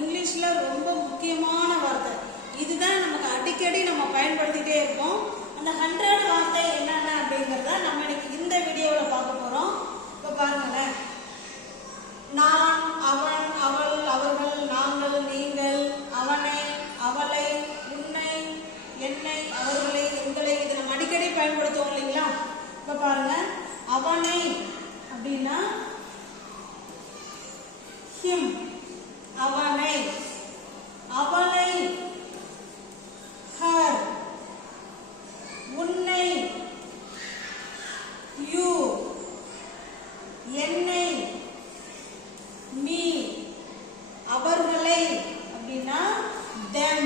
இங்கிலீஷ்ல ரொம்ப முக்கியமான வார்த்தை. இதுதான் நமக்கு அடிக்கடி நம்ம பயன்படுத்திட்டே இருப்போம். அந்த 100 வார்த்தை என்னென்ன அப்படிங்கிறத நம்ம இன்னைக்கு இந்த வீடியோவில் பார்க்க போறோம். இப்போ பாருங்களேன், நான், அவன், அவள், அவர்கள், நாங்கள், நீங்கள், அவனை, அவளை, உன்னை, என்னை, அவர்களை, எங்களை, இதை நம்ம அடிக்கடி பயன்படுத்துவோம் இல்லைங்களா? இப்போ பாருங்க, அவனை அப்படின்னா him, அவனை, அவளை her, உன்னை you, என்னை me, அவர்களை அப்படின்னா them,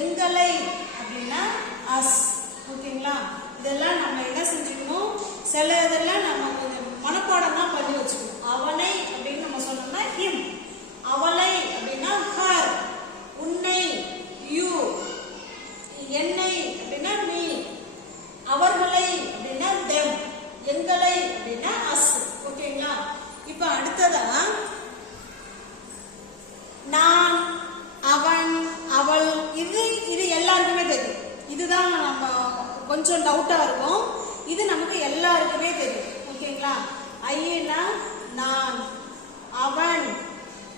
எங்களை அப்படின்னா us. ஓகேங்களா? இதெல்லாம் நம்ம என்ன செஞ்சுக்கணும், சில இதெல்லாம் நம்ம கொஞ்சம் மனப்பாடம் தான் பண்ணி வச்சுக்கணும். அவனை அப்படின்னு நம்ம சொன்னோம்னா him, அவளை அப்படின்னா her, உன்னை you, என்னை அப்படின்னா me, அவர்களை அப்படின்னா them, எங்களை அப்படின்னா us. ஓகேங்களா? இப்ப அடுத்ததா நான், அவன், அவள், இது எல்லாருக்குமே தெரியும். இதுதான் நம்ம கொஞ்சம் டவுட்டா இருக்கும். இது நமக்கு எல்லாருக்குமே தெரியும். ஓகேங்களா? ஐனா நான், அவன்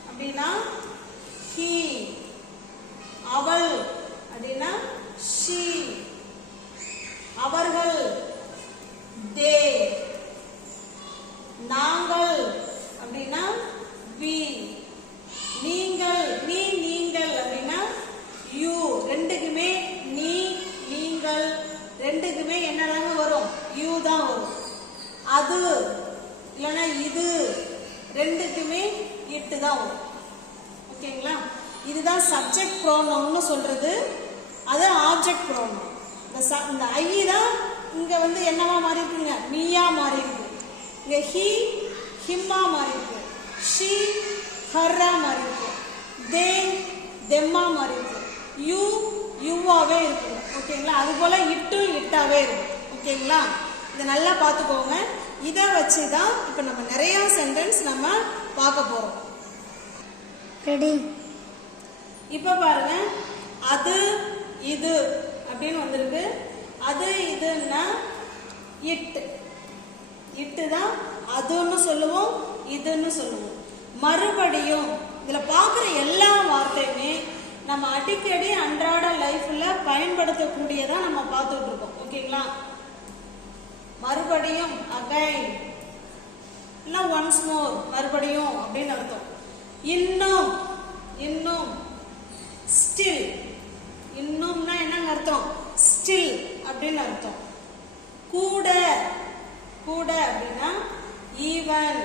அப்படின்னா he, அவள் அப்படின்னா she, அவர்கள் they, நாங்கள் அப்படின்னா we, நீங்கள் நீங்கள் அப்படின்னா you. ரெண்டுக்குமே நீ நீங்கள் ரெண்டுக்குமே என்னதாங்க வரும், you தான் வரும். அது இல்லைன்னா இது ரெண்டுக்குமே it தான் வரும். ஓகேங்களா? இதுதான் சப்ஜெக்ட் ப்ரோனவுன்னு சொல்றது. அது ஆப்ஜெக்ட் ப்ரோனவுன். இந்த ஐ தான் இங்க வந்து என்னவா மாறி இருக்குங்க, மீயா மாறி இருக்கு. இங்க ஹி ஹிம்மா மாறி இருக்கு, ஷி ஹர்ரா மாறி இருக்கு, தே தெம்மா மாறி இருக்கு, யூ யுவாவே இருக்கு. ஓகேங்களா? அது போல இட்டும் இட்டாவே இருக்கு. ஓகேங்களா? இதை நல்லா பார்த்துக்கோங்க. இதை வச்சு தான் இப்போ நம்ம நிறைய சென்டென்ஸ் நம்ம பார்க்க போறோம். ரெடி? இப்போ பாருங்க, அது இது அப்படின்னு வந்திருக்கு. அது இதுன்னா இட்டு தான் அதுன்னு சொல்லுவோம், இதுன்னு சொல்லுவோம். மறுபடியும் இதுல பார்க்குற எல்லா வார்த்தையுமே நம்ம அடிக்கடி அன்றாட லைஃப்ல பயன்படுத்தக்கூடியதா நம்ம பார்த்துட்டு இருக்கோம். ஓகேங்களா? மறுபடியும் அகைன், இல்ல ஒன்ஸ் மோர், மறுபடியும் அப்படின்னு அர்த்தம். இன்னும் இன்னும், ஸ்டில், இன்னும்னா என்னங்க அர்த்தம், ஸ்டில் அப்படின்னு அர்த்தம். கூட கூட அப்படின்னா ஈவன்.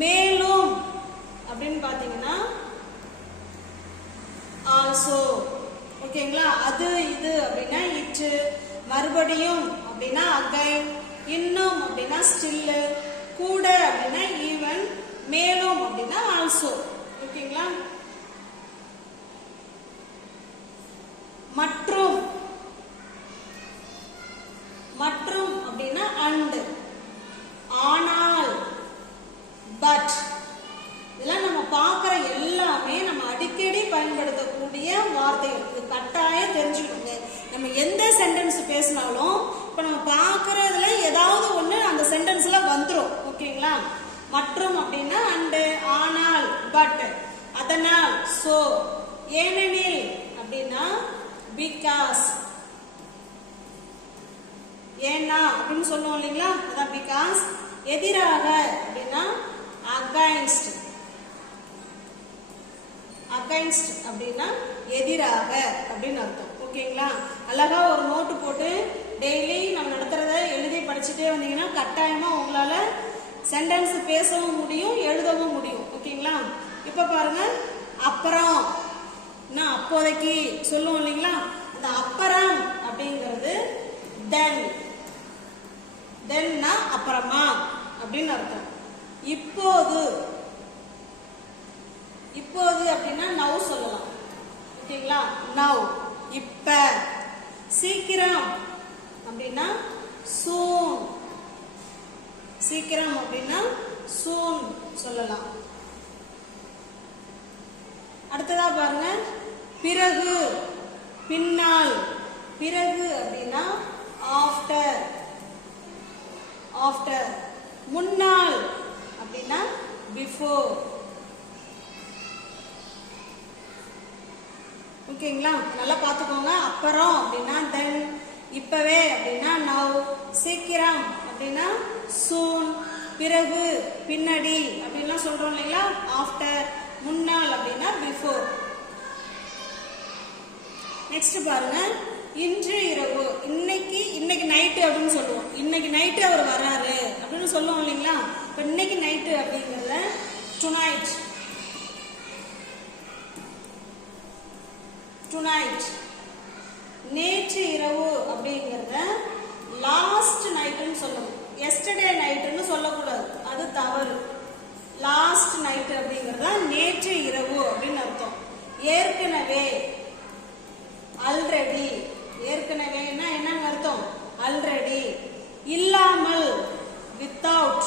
மேலும் அப்படின்னு பாத்தீங்கன்னா ஆல்சோ. ஓகேங்களா? அது இது அப்படின்னா இட்டு, மறுபடியும் அப்படின்னா அகைன், இன்னும் அப்படின்னா ஸ்டில், கூட அப்படின்னா ஈவன், மேலும் அப்படின்னா ஆல்சோ. ஓகேங்களா? மற்றும் மற்றும் அப்படின்னா அண்ட், ஆனால், பட். இதெல்லாம் நம்ம பார்க்குற எல்லாமே நம்ம அடிக்கடி பயன்படுத்தக்கூடிய வார்த்தைகள். இது கட்டாயம் தெரிஞ்சுக்கோங்க. நம்ம எந்த சென்டென்ஸ் பேசினாலும் இப்போ நம்ம பார்க்கறதுல ஏதாவது ஒன்று அந்த சென்டென்ஸ்ல வந்துடும். ஓகேங்களா? மற்றும் அப்படின்னா அண்டு, ஆனால், பட், அதனால், சோ, ஏனெனில் அப்படின்னா பிகாஸ், ஏன்னா அப்படின்னு சொல்லுவோம் இல்லைங்களா? அதான் பிகாஸ். எதிராக அப்படின்னா அகைன்ஸ்ட், அகைன்ஸ்ட் அப்படின்னா எதிராக அப்படின்னு அர்த்தம். ஓகேங்களா? அழகா ஒரு நோட்டு போட்டு டெய்லி நம்ம நடத்துறத எழுதி படிச்சுட்டே வந்தீங்கன்னா கட்டாயமா உங்களால சென்டென்ஸ் பேசவும் முடியும், எழுதவும் முடியும். ஓகேங்களா? இப்ப பாருங்க, அப்புறம், அப்போதைக்கு சொல்லுவோம் இல்லைங்களா? அந்த அப்புறம் அப்படிங்கிறது தென், தென்னா அப்புறமா அப்படின்னு அர்த்தம். இப்போது, இப்போது அப்படின்னா நவ் சொல்லலாம். ஓகேங்களா? நவ், இப்ப. சீக்கிரம் அப்படின்னா சூன், சீக்கிரம் அப்படின்னா soon சொல்லலாம். அடுத்ததா பாருங்க, பிறகு பின்னால். பிறகு அப்படின்னா ஆஃப்டர். ஆஃப்டர். முன்னால் அப்படின்னா பிஃபோர். ஓகேங்களா? நல்லா பார்த்துக்கோங்க. அப்புறம் அப்படின்னா தென், இப்பவே அப்படின்னா நவ், சீக்கிரம் அப்படின்னா சூன், பிறகு பின்னாடி அப்படின்லாம் சொல்றோம் இல்லைங்களா, ஆஃப்டர், முன்னால் அப்படின்னா பிஃபோர். நெக்ஸ்ட் பாருங்க, இன்று இரவு. இன்னைக்கு நைட்டு அப்படின்னு சொல்லுவோம். இன்னைக்கு நைட்டு அவர் வராரு அப்படின்னு சொல்லுவோம் இல்லைங்களா. இப்போ இன்னைக்கு நைட்டு அப்படிங்கிறத டுநைட். டுநைட். நேற்று இரவு அப்படிங்கிறத லாஸ்ட் நைட்டுன்னு சொல்லணும். எஸ்டர்டே நைட்டுன்னு சொல்லக்கூடாது, அது தவறு. லாஸ்ட் நைட் அப்படிங்கிறத நேற்று இரவு அப்படின்னு அர்த்தம். ஏற்கனவே, ஆல்ரெடி. ஏற்கனவேன்னா என்னன்னு அர்த்தம், ஆல்ரெடி. இல்லாமல், வித்தவுட்.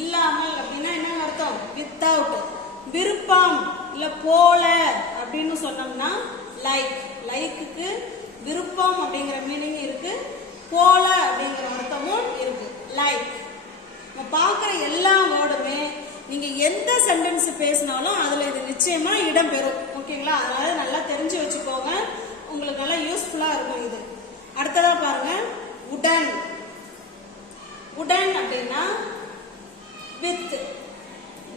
இல்லாமல் அப்படின்னா என்ன அர்த்தம், வித்தவுட். விருப்பம் இல்ல போல அப்படின்னு சொன்னோம்னா லைக். லைக்குக்கு விருப்பம் அப்படிங்கிற மீனிங் இருக்கு, போல அப்படிங்கிற அர்த்தமும் இருக்கு. லைக். நம்ம பார்க்குற எல்லா வேர்டுமே நீங்க எந்த சென்டென்ஸ் பேசினாலும் அதுல இது நிச்சயமா இடம் பெறும். ஓகேங்களா? அதனால நல்லா தெரிஞ்சு வச்சுக்கோங்க, உங்களுக்கு நல்லா யூஸ்ஃபுல்லா இருக்கும் இது. அடுத்ததா பாருங்க, உடன். உடன் அப்படின்னா வித்.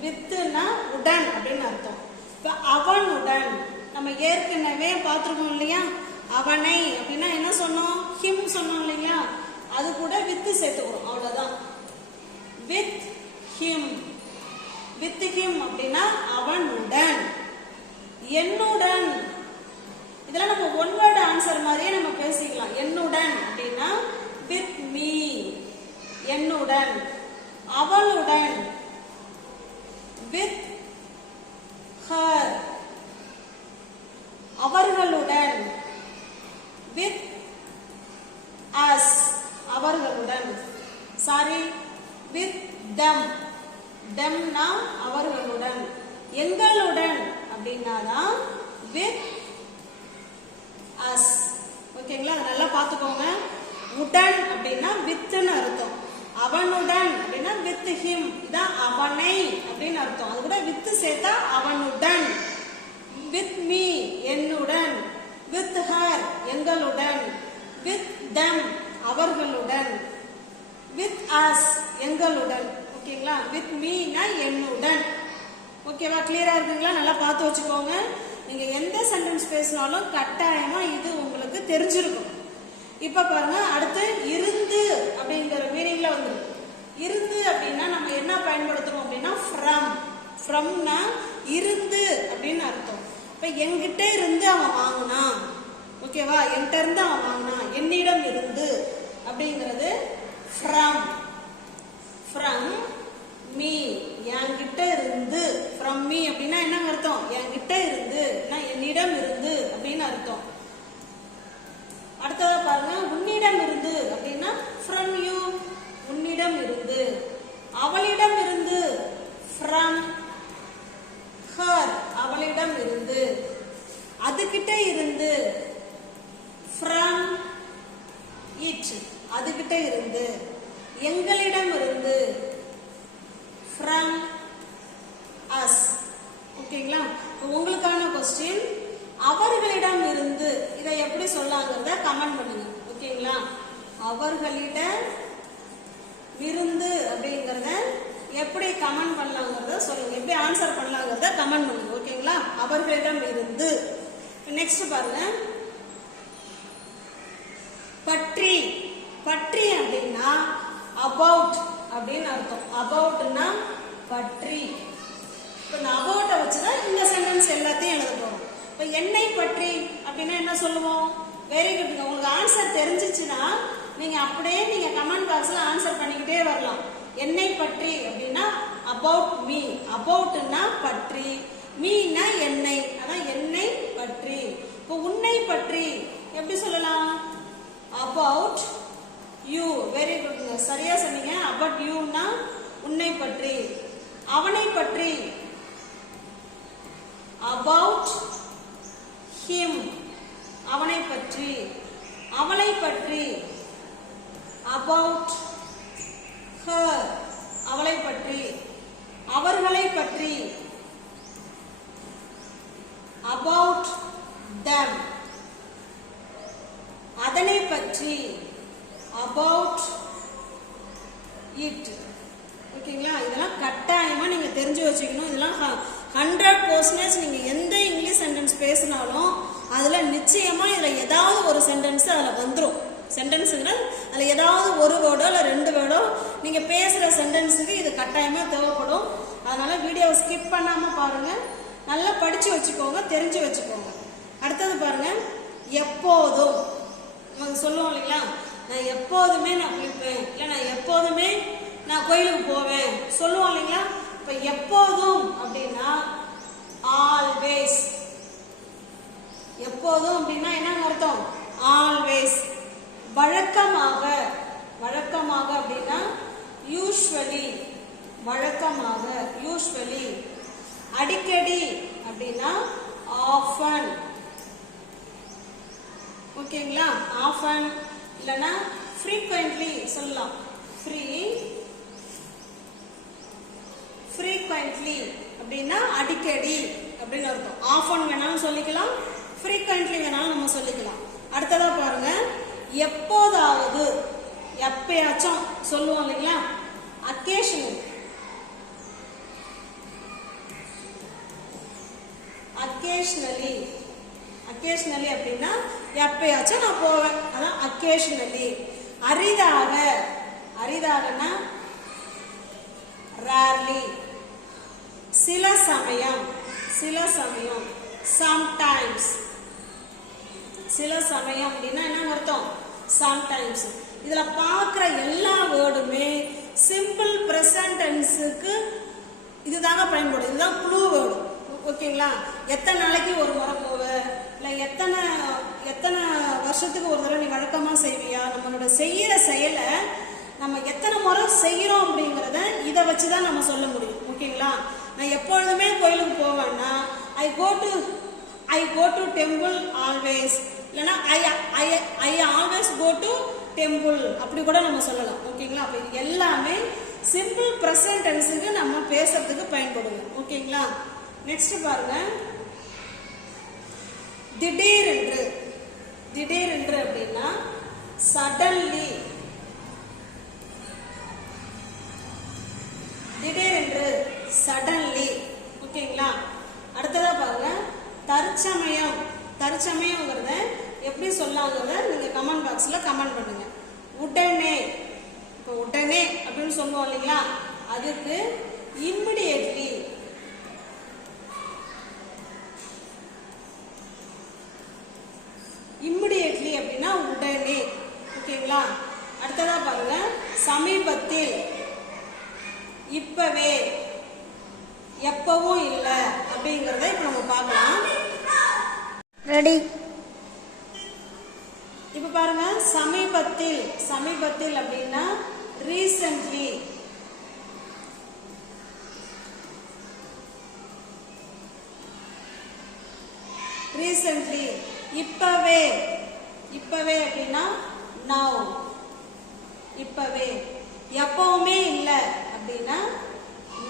வித்துனா உடன் அப்படின்னு அர்த்தம். இப்ப அவனுடன் நம்ம ஏற்கனவே பார்த்துருக்கோம் இல்லையா. அவனை அப்படின்னா என்ன சொன்னோம், ஹிம் சொன்னோம் இல்லைங்களா. அது கூட வித்து சேர்த்துக்கிறோம், அவ்வளவுதான். With him. வித் ஹிம் அப்படின்னா அவனுடன். என்னுடன். இதெல்லாம் நம்ம ஒன் வேர்ட் ஆன்சர் மாதிரியே நம்ம பேசிக்கலாம். என்னுடன் அப்படின்னா வித் மீ. என்னுடன். அவளுடன் வித் ஹர். அவர்களுடன் வித் அஸ். அவர்களுடன். Sorry, with them. themனா அவர்களுடன். எங்களுடன் அப்படின்னாதான் வித் அஸ். ஓகேங்களா? அதை நல்லா பார்த்துக்கோங்க. உடன் அப்படின்னா வித்னு அர்த்தம். அவனுடன் அப்படின்னா வித் ஹிம், இதான் அவனை அப்படின்னு அர்த்தம். அது கூட வித் சேர்த்தா அவனுடன். வித் மீ என்னுடன். வித் ஹர் எங்களுடன். வித் them அவர்களுடன். வித் அஸ் எங்களுடன். ஓகேங்களா? வித் மீனா என்னுடன். ஓகேவா? கிளியரா இருக்குங்களா? நல்லா பார்த்து வச்சுக்கோங்க. நீங்க எந்த சென்டென்ஸ் பேசினாலும் கட்டாயமா இது உங்களுக்கு தெரிஞ்சிருக்கும். இப்ப பாருங்க, அடுத்து இருந்து அப்படிங்கிற மீனிங்ல வந்து இருந்து அப்படின்னா நம்ம என்ன பயன்படுத்துறோம் அப்படின்னா ஃப்ரம். ஃப்ரம்னா இருந்து அப்படின்னு அர்த்தம். இப்ப என்கிட்ட இருந்து அவன் வாங்கினான். ஓகேவா? என்கிட்ட இருந்து அவன் வாங்கினான். என்னிடம் இருந்து அப்படிங்கிறது ஃப்ரம். From me. என்கிட்ட இருந்து. ஃப்ரம் மீ அப்படின்னா என்ன அர்த்தம், என்கிட்ட இருந்து, என்னிடம் இருந்து அப்படின்னு அர்த்தம். அடுத்ததா பாருங்க, உன்னிடம் இருந்து அப்படின்னா ஃப்ரம் யூ. உன்னிடம் இருந்து. அவளிடம் இருந்து ஃப்ரம் ஹர். அவளிடம் இருந்து. அதுகிட்ட இருந்து ஃப்ரம் இட். அதுகிட்ட இருந்து. எங்களிடம் இருந்து ஃப்ரம் அஸ். ஓகேங்களா? உங்களுக்கான கொஸ்டின், அவர்களிடம் இருந்து இதை எப்படி சொல்லாங்கிறத கமெண்ட் பண்ணுங்க. ஓகேங்களா? அவர்களிடம் இருந்து அப்படிங்கறத எப்படி கமெண்ட் பண்ணலாங்கிறத சொல்லுங்க. எப்படி ஆன்சர் பண்ணலாங்கிறத கமெண்ட் பண்ணுங்க. ஓகேங்களா? அவர்களிடம் இருந்து. நெக்ஸ்ட் பாருங்க, பற்றி. பற்றி அப்படின்னா அபவுட் அப்படின்னு அர்த்தம். அபவுட்னா பற்றி. இப்போ இந்த அபவுட்டை வச்சுதான் இந்த சென்டென்ஸ் எல்லாத்தையும் எழுத போறோம். இப்போ என்னை பற்றி அப்படின்னா என்ன சொல்லுவோம்? Very good. உங்களுக்கு ஆன்சர் தெரிஞ்சிச்சுன்னா நீங்க அப்படியே நீங்க கமெண்ட் பாக்ஸ்ல ஆன்சர் பண்ணிக்கிட்டே வரலாம். என்னை பற்றி அப்படின்னா அபவுட் மீ. அபவுட்னா பற்றி, மீனா என்னை, அதான் என்னை பற்றி. இப்போ உன்னை பற்றி எப்படி சொல்லலாம்? About you. வெரி குட்ங்க. சரியா சொன்னீங்க. about youனா உன்னை பற்றி. அவனை பற்றி about him, அவனை பற்றி. அவளை பற்றி about her, அவளை பற்றி. அவர்களை பற்றி about them. அதனை பற்றி about it. ஓகேங்களா? இதெல்லாம் கட்டாயமா நீங்க தெரிஞ்சு வச்சுக்கணும். இதெல்லாம் 100% நீங்க எந்த இங்கிலீஷ் சென்டென்ஸ் பேசினாலும் அதுல நிச்சயமா இதுல ஏதாவது ஒரு சென்டென்ஸ் அதுல வந்துடும். சென்டென்ஸுங்கிற அதுல ஏதாவது ஒரு வேர்டோ இல்ல 2 வேர்டோ நீங்க பேசுற சென்டென்ஸுக்கு இது கட்டாயமா தேவைப்படும். அதனால வீடியோவை ஸ்கிப் பண்ணாம பாருங்க. நல்லா படிச்சு வச்சுக்கோங்க, தெரிஞ்சு வச்சுக்கோங்க. அடுத்தது பாருங்க, எப்போதும். நம்ம சொல்லுவோம் இல்லைங்களா, நான் எப்போதுமே நான் குளிப்பேன், இல்லை நான் எப்போதுமே நான் கோயிலுக்கு போவேன் சொல்லுவோம் இல்லைங்களா. இப்ப எப்போதும் அப்படின்னா ஆல்வேஸ். எப்போதும் அப்படின்னா என்னன்னு அர்த்தம்? ஆல்வேஸ். வழக்கமாக. வழக்கமாக அப்படின்னா யூஸ்வலி. வழக்கமாக யூஸ்வலி. அடிக்கடி அப்படின்னா ஆஃபன். ஓகேங்களா? ஆஃபன் இல்லைன்னா ஃப்ரீக்வென்ட்லி சொல்லலாம். ஃப்ரீக்வென்ட்லி அப்படின்னா அடிக்கடி அப்படின்னு அர்த்தம். ஆஃபன் வேணாலும் சொல்லிக்கலாம், ஃப்ரீக்வென்ட்லி வேணாலும் நம்ம சொல்லிக்கலாம். அடுத்ததா பாருங்க, எப்போதாவது. எப்பயாச்சும் சொல்லுவோம் இல்லைங்களா, அக்கேஷனல். அக்கேஷனலி. அக்கேஷனலி அப்படின்னா எப்பயாச்சும் நான் போவேன், அதான் அக்கேஷனலி. அரிதாக. அரிதாகனா rarely. சில சமயம். சில சமயம் sometimes. சில சமயம் அப்படின்னா என்ன அர்த்தம்? sometimes. இதுல பார்க்குற எல்லா வேர்டுமே சிம்பிள் பிரசன்ட் டென்ஸுக்கு இதுதாங்க பயன்படும். இதுதான் க்ளூ வேர்டு. ஓகேங்களா? எத்தனை நாளைக்கு ஒரு முறை போவ, இல்லை எத்தனை வருஷத்துக்கு ஒரு தடவை நீ வழக்கமாக செய்வியா, நம்மளோட செய்கிற செயலை நம்ம எத்தனை முறை செய்கிறோம் அப்படிங்கிறத இதை வச்சு தான் நம்ம சொல்ல முடியும். ஓகேங்களா? நான் எப்பொழுதுமே கோயிலுக்கு போவேன்னா I go to temple always, இல்லைன்னா I always go to temple, அப்படி கூட நம்ம சொல்லலாம். ஓகேங்களா? அப்போ இது எல்லாமே சிம்பிள் ப்ரெசன்ட் டென்ஸுக்கு நம்ம பேசுறதுக்கு பயன்படுது. ஓகேங்களா? நெக்ஸ்ட் பாருங்க, திடீரென்று. திடீரென்று அப்படின்னா சடன்லி. திடீரென்று சடன்லி. ஓகேங்களா? அடுத்ததா பாருங்க, தற்சமயம். தற்சமயம்ங்கிறத எப்படி சொல்லாங்கிறத நீங்க கமெண்ட் பாக்ஸ்ல கமெண்ட் பண்ணுங்க. உடனே. இப்போ உடனே அப்படின்னு சொல்லுவோம் இல்லைங்களா, அதுக்கு இம்மிடியேட்லி. இம்மிடியேட்லி அப்படின்னா உடனே. ஓகேங்களா? அடுத்ததா பாருங்க, சமீபத்தில். இப்பவே. எப்பவும் இல்லை அப்படிங்கிறத இப்ப நம்ம பார்க்கலாம். ரெடி. இப்ப பாருங்க, சமீபத்தில். சமீபத்தில் அப்படின்னா ரீசன்ட்லி. ரீசன்ட்லி. இப்பவே. இப்பவே அப்படின்னா நவ். இப்பவே. எப்பவுமே இல்லை அப்படின்னா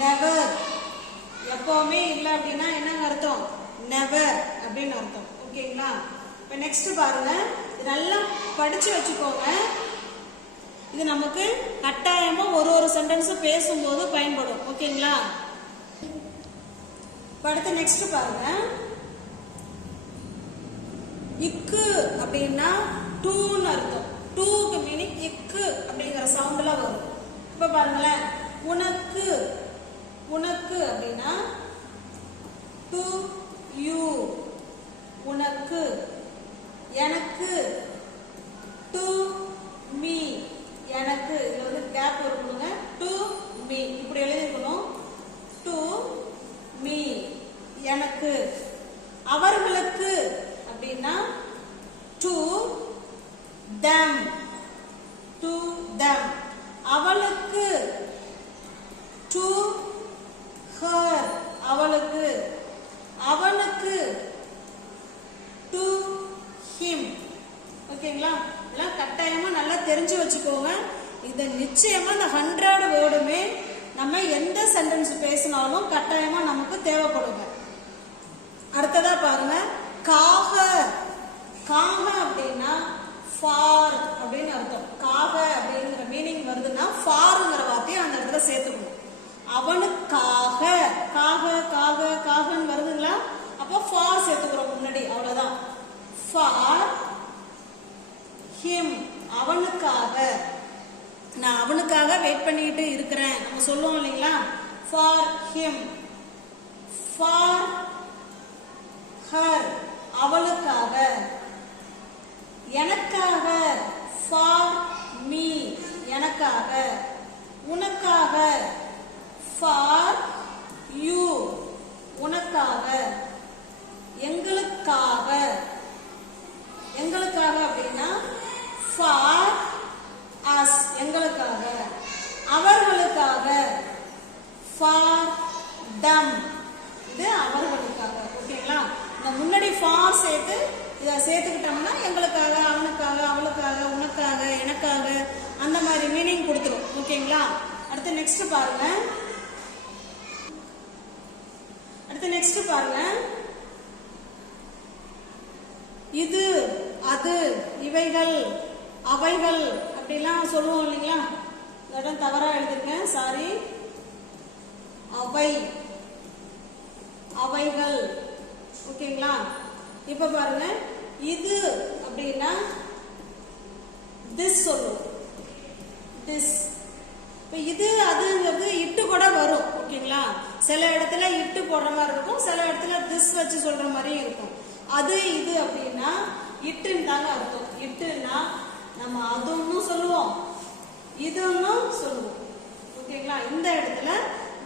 நெவர். எப்பவுமே இல்லை அப்படின்னா என்னங்க அர்த்தம்? நெவர் அப்படின்னு அர்த்தம். ஓகேங்களா? இப்போ நெக்ஸ்ட் பாருங்க, இது நல்லா படிச்சு வச்சுக்கோங்க. இது நமக்கு கட்டாயமா ஒரு சென்டென்ஸும் பேசும்போது பயன்படும். ஓகேங்களா? அடுத்து நெக்ஸ்ட் பாருங்க, இக்கு அப்படின்னா டூன்னு அர்த்தம். டூக்கு மீனிங் இக்கு அப்படிங்கிற சவுண்ட்ல வரும். இப்ப பாருங்களேன், உனக்கு. உனக்கு அப்படின்னா டு யூ. உனக்கு. எனக்கு. To me. எனக்கு. இதுல வந்து கேப் இருக்கணுங்க. டு மீ இப்படி எழுதிக்கணும். டு மீ எனக்கு. அவர்களுக்கு அப்படின்னா to them. To them. Him. ஓகேங்களா? இதெல்லாம் கட்டாயமா நல்லா தெரிஞ்சு வச்சுக்கோங்க. இத நிச்சயமா இந்த 100 வேர்டுமே நம்ம எந்த சென்டென்ஸ் பேசினாலும் கட்டாயமா நமக்கு தேவைப்படுங்க. அடுத்ததா பாருங்க, காக. காக அப்படின்னா ஃபார் அப்படின்னு அர்த்தம். காக அப்படிங்கிற மீனிங் வருதுன்னா ஃபார்ங்கிற வார்த்தையை அந்த இடத்துல சேர்த்துக்கணும். அவனுக்காக, காக காக காகன்னு வருதுங்களா? அப்போ ஃபார் சேர்த்துக்கிறோம் முன்னாடி, அவ்வளவுதான். ஃபார் ஹிம், அவனுக்காக. நான் அவனுக்காக வெயிட் பண்ணிட்டு இருக்கிறேன் நம்ம சொல்லுவோம் இல்லைங்களா? For him. ஃபார் ஹர், அவளுக்காக. எனக்காக, ஃபார் மீ, எனக்காக. உனக்காக, ஃபார் யூ, உனக்காக. எங்களுக்காக. எங்களுக்காக அப்படின்னா ஃபார் அஸ், எங்களுக்காக. அவர்களுக்காக, ஃபார் தம், இது அவர்களுக்காக. ஓகேங்களா? இந்த முன்னாடி ஃபார் சேர்த்து இதை சேர்த்துக்கிட்டோம்னா எங்களுக்காக, அவனுக்காக, அவளுக்காக, உனக்காக, எனக்காக, அந்த மாதிரி மீனிங் கொடுத்துரும். ஓகேங்களா? அடுத்து நெக்ஸ்ட் பாருங்க. இது, அது, இவைகள், அவைகள் அப்படிலாம் சொல்லுவோம் இல்லைங்களா? இந்த இடம் தவறா எழுதிருக்கேன், சாரி. அவை, அவைகள். ஓகேங்களா? இப்ப பாருங்க, இது அப்படின்னா திஸ் சொல்லுவோம். திஸ். இப்ப இது அதுங்கிறது இட்டு கூட வரும். ஓகேங்களா? சில இடத்துல இட்டு போடுற மாதிரி இருக்கும், சில இடத்துல திஸ் வச்சு சொல்ற மாதிரியும் இருக்கும். அது இது அப்படின்னா இட்டுன்னு தாங்க அர்த்தம். இட்டுன்னா நம்ம அதுன்னு சொல்லுவோம், இதுன்னு சொல்லுவோம். ஓகேங்களா? இந்த இடத்துல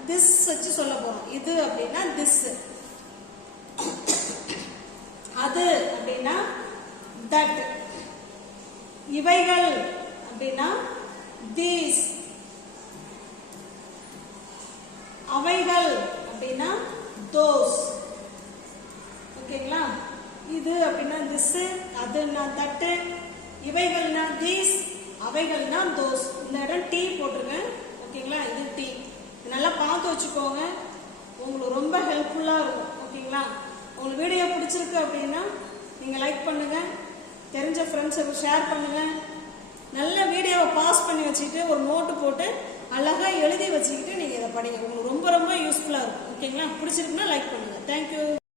திஸ் வச்சு சொல்ல போறோம். இது அப்படின்னா திஸ். அது அப்படின்னா தட். இவைகள் அப்படின்னா தீஸ். அவைகள் அப்படின்னா தோஸ். ஓகேங்களா? இது அப்படின்னா திஸ், அதுன்னா தட்டு, இவைகள்னா தீஸ், அவைகள்னா தோஸ். இந்த இடம் டீ போட்டிருக்கேன். ஓகேங்களா? இது டீ. நல்லா பார்த்து வச்சுக்கோங்க, உங்களுக்கு ரொம்ப ஹெல்ப்ஃபுல்லா இருக்கும். ஓகேங்களா? உங்களுக்கு வீடியோ பிடிச்சிருக்கு அப்படின்னா நீங்க லைக் பண்ணுங்க, தெரிஞ்ச ஃப்ரெண்ட்ஸுக்கு ஷேர் பண்ணுங்க. நல்ல வீடியோவை பாஸ் பண்ணி வச்சுக்கிட்டு ஒரு நோட்டு போட்டு அழகா எழுதி வச்சுக்கிட்டு நீங்க இதை படிங்க. உங்களுக்கு ரொம்ப ரொம்ப யூஸ்ஃபுல்லா இருக்கும். ஓகேங்களா? பிடிச்சிருக்குன்னா லைக் பண்ணுங்க. தேங்க்யூ.